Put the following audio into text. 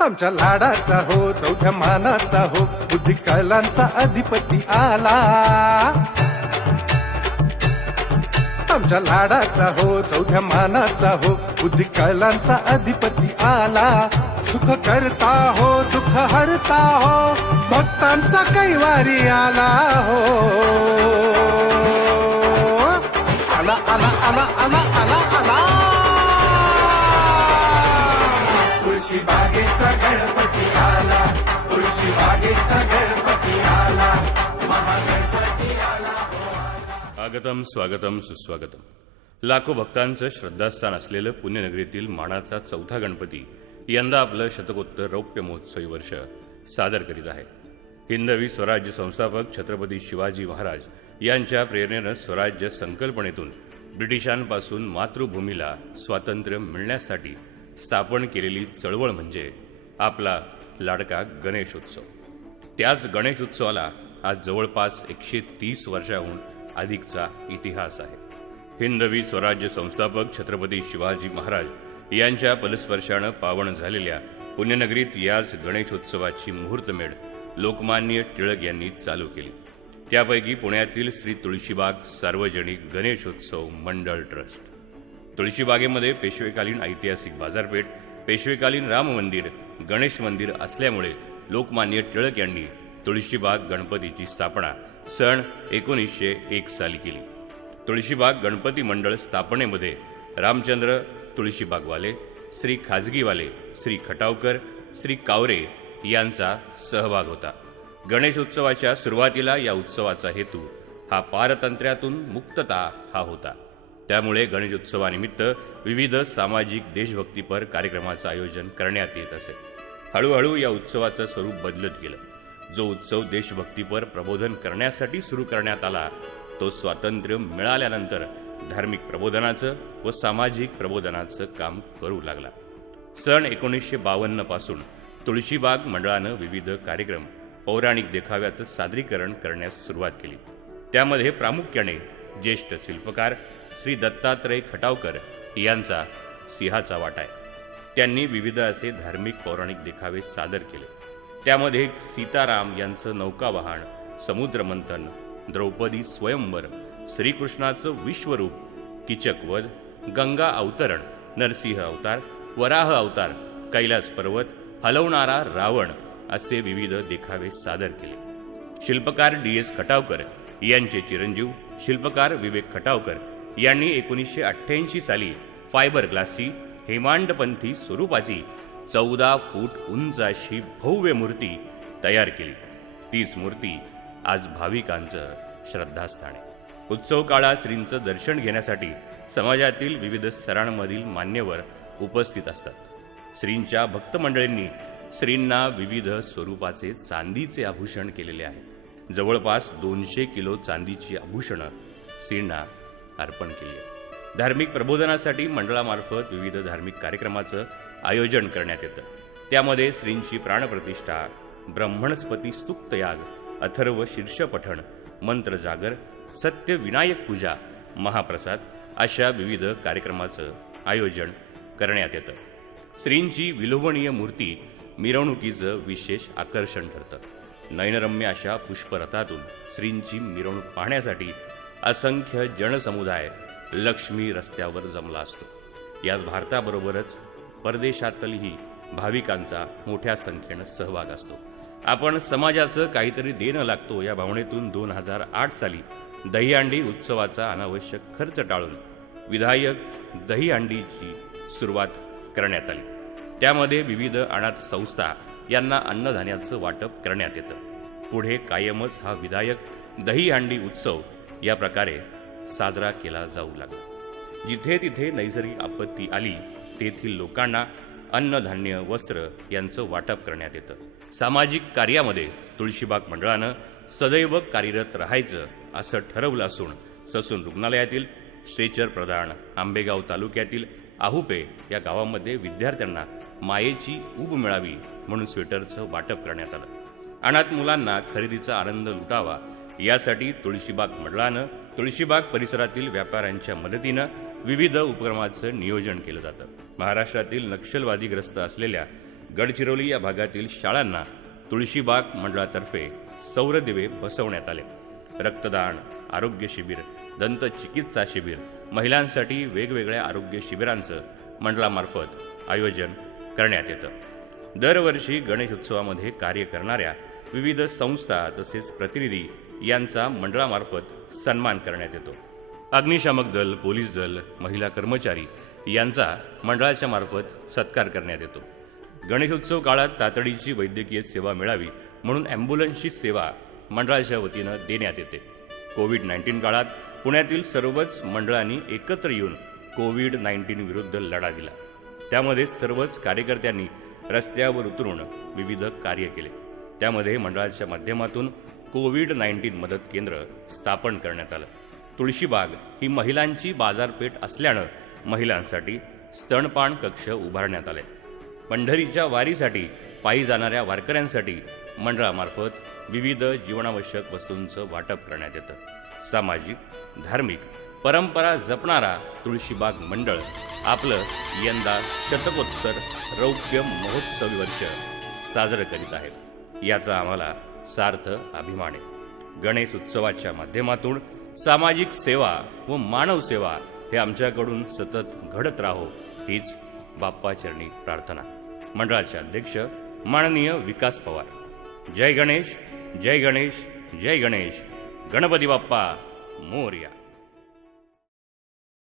आमच्या लाडाचा हो चौथ्या मानाचा हो बुद्धी कलांचा अधिपती आला. आमच्या लाडाचा हो चौथ्या मानाचा हो बुद्धी कलांचा अधिपती आला. सुख करता हो दुःख हरता हो भक्तांचा कैवारी आला हो. आला आला आला आला. स्वागतम स्वागतम सुस्वागतम. लाखो भक्तांचं श्रद्धास्थान असलेलं पुण्यनगरीतील मानाचा चौथा गणपती यंदा आपलं शतकोत्तर रौप्य महोत्सवी वर्ष सादर करीत आहे. हिंदवी स्वराज्य संस्थापक छत्रपती शिवाजी महाराज यांच्या प्रेरणेनं स्वराज्य संकल्पनेतून ब्रिटिशांपासून मातृभूमीला स्वातंत्र्य मिळण्यासाठी स्थापन केलेली चळवळ म्हणजे आपला लाडका गणेशोत्सव. त्याच गणेश उत्सवाला आज जवळपास एकशे तीस वर्षाहून अधिकचा इतिहास आहे. हिंदवी स्वराज्य संस्थापक छत्रपती शिवाजी महाराज यांच्या पलस्पर्शानं पावन झालेल्या पुण्यनगरीत याच गणेशोत्सवाची मुहूर्तमेढ लोकमान्य टिळक यांनी चालू केली. त्यापैकी पुण्यातील श्री तुळशीबाग सार्वजनिक गणेशोत्सव मंडळ ट्रस्ट. तुळशीबागेमध्ये पेशवेकालीन ऐतिहासिक बाजारपेठ पेशवेकालीन राम मंदिर गणेश मंदिर असल्यामुळे लोकमान्य टिळक यांनी तुळशीबाग गणपतीची स्थापना सन एकोणीसशे एक साली केली. तुळशीबाग गणपती मंडळ स्थापनेमध्ये रामचंद्र तुळशीबागवाले श्री खाजगीवाले श्री खटावकर श्री कावरे यांचा सहभाग होता. गणेशोत्सवाच्या सुरुवातीला या उत्सवाचा हेतू हा पारतंत्र्यातून मुक्तता हा होता. त्यामुळे गणेश उत्सवानिमित्त विविध सामाजिक देशभक्तीपर कार्यक्रमाचं आयोजन करण्यात येत असे. हळूहळू या उत्सवाचं स्वरूप बदलत गेलं. जो उत्सव देशभक्तीपर प्रबोधन करण्यासाठी सुरू करण्यात आला तो स्वातंत्र्य मिळाल्यानंतर धार्मिक प्रबोधनाचं व सामाजिक प्रबोधनाचं काम करू लागला. सन एकोणीसशे बावन्नपासून तुळशीबाग मंडळानं विविध कार्यक्रम पौराणिक देखाव्याचं सादरीकरण करण्यास सुरुवात केली. त्यामध्ये प्रामुख्याने ज्येष्ठ शिल्पकार श्री दत्तात्रय खटावकर यांचा सिंहाचा वाटा आहे. त्यांनी विविध असे धार्मिक पौराणिक देखावे सादर केले. त्यामध्ये सीताराम यांचं नौकावाहन समुद्रमंथन द्रौपदी स्वयंवर श्रीकृष्णाचं विश्वरूप किचकवध गंगा अवतरण नरसिंह अवतार वराह अवतार कैलास पर्वत हलवणारा रावण असे विविध देखावे सादर केले. शिल्पकार डी एस खटावकर यांचे चिरंजीव शिल्पकार विवेक खटावकर यांनी एकोणीसशे अठ्ठ्याऐंशी साली फायबर ग्लासी हेमांडपंथी स्वरूपाची चौदा फूट उंच अशी भव्य मूर्ती तयार केली. तीच मूर्ती आज भाविकांचं श्रद्धास्थान आहे. उत्सव काळात श्रींचं दर्शन घेण्यासाठी समाजातील विविध स्तरांमधील मान्यवर उपस्थित असतात. श्रींच्या भक्तमंडळींनी श्रींना विविध स्वरूपाचे चांदीचे आभूषण केलेले आहे. जवळपास दोनशे किलो चांदीची आभूषणं श्रींना अर्पण केली आहेत. धार्मिक प्रबोधनासाठी मंडळामार्फत विविध धार्मिक कार्यक्रमाचं आयोजन करण्यात येतं. त्यामध्ये श्रींची प्राणप्रतिष्ठा ब्रह्मणस्पती स्तुक्तयाग अथर्व शीर्षपठण मंत्रजागर मंत्र जागर सत्य विनायक पूजा महाप्रसाद अशा विविध कार्यक्रमाचं आयोजन करण्यात येतं. श्रींची विलोभनीय मूर्ती मिरवणुकीचं विशेष आकर्षण ठरतं. नयनरम्य अशा पुष्परथातून श्रींची मिरवणूक पाहण्यासाठी असंख्य जनसमुदाय लक्ष्मी रस्त्यावर जमला असतो. यात भारताबरोबरच परदेशातही भाविकांचा मोठ्या संख्येनं सहभाग असतो. आपण समाजाचं काहीतरी देणं लागतो या भावनेतून दोन हजार आठ साली दहीहंडी उत्सवाचा अनावश्यक खर्च टाळून विधायक दहीहंडीची सुरुवात करण्यात आली. त्यामध्ये विविध अनाथ संस्था यांना अन्नधान्याचं वाटप करण्यात येतं. पुढे कायमच हा विधायक दहीहंडी उत्सव या प्रकारे साजरा केला जाऊ लागला. जिथे तिथे नैसर्गिक आपत्ती आली तेथील लोकांना अन्नधान्य वस्त्र यांचं वाटप करण्यात येतं. सामाजिक कार्यामध्ये तुळशीबाग मंडळानं सदैव कार्यरत राहायचं असं ठरवलं असून ससून रुग्णालयातील स्ट्रेचर प्रधान आंबेगाव तालुक्यातील आहुपे या गावामध्ये विद्यार्थ्यांना मायेची ऊब मिळावी म्हणून स्वेटरचं वाटप करण्यात आलं. अनाथ मुलांना खरेदीचा आनंद लुटावा यासाठी तुळशीबाग मंडळानं तुळशीबाग परिसरातील व्यापाऱ्यांच्या मदतीनं विविध उपक्रमाचं नियोजन केलं जातं. महाराष्ट्रातील नक्षलवादीग्रस्त असलेल्या गडचिरोली या भागातील शाळांना तुळशीबाग मंडळातर्फे सौर दिवे बसवण्यात आले. रक्तदान आरोग्य शिबिर दंत चिकित्सा शिबिर महिलांसाठी वेगवेगळ्या आरोग्य शिबिरांचं मंडळामार्फत आयोजन करण्यात येतं. दरवर्षी गणेश उत्सवामध्ये कार्य करणाऱ्या विविध संस्था तसेच प्रतिनिधी यांचा मंडळामार्फत सन्मान करण्यात येतो. अग्निशामक दल पोलीस दल महिला कर्मचारी यांचा मंडळाच्या मार्फत सत्कार करण्यात येतो. गणेशोत्सव काळात तातडीची वैद्यकीय सेवा मिळावी म्हणून ॲम्ब्युलन्सची सेवा मंडळाच्या वतीनं देण्यात येते. कोविड नाईन्टीन काळात पुण्यातील सर्वच मंडळांनी एकत्र येऊन कोविड नाईन्टीन विरुद्ध लढा दिला. त्यामध्ये सर्वच कार्यकर्त्यांनी रस्त्यावर उतरून विविध कार्य केले. त्यामध्ये मंडळाच्या माध्यमातून कोविड नाईन्टीन मदत केंद्र स्थापन करण्यात आलं. तुळशीबाग ही महिलांची बाजारपेठ असल्यानं महिलांसाठी स्तनपान कक्ष उभारण्यात आले. पंढरीच्या वारीसाठी पायी जाणाऱ्या वारकऱ्यांसाठी मंडळामार्फत विविध जीवनावश्यक वस्तूंचं वाटप करण्यात येतं. सामाजिक धार्मिक परंपरा जपणारा तुळशीबाग मंडळ आपलं यंदा शतकोत्तर रौप्य महोत्सवी वर्ष साजरं करीत आहे. याचा आम्हाला सार्थ अभिमान आहे. गणेश उत्सवाच्या माध्यमातून सामाजिक सेवा व मानव सेवा हे आमच्याकडून सतत घडत राहो हीच बाप्पाचरणी प्रार्थना. मंडळाचे अध्यक्ष माननीय विकास पवार. जय गणेश जय गणेश जय गणेश. गणपती बाप्पा मोर्या.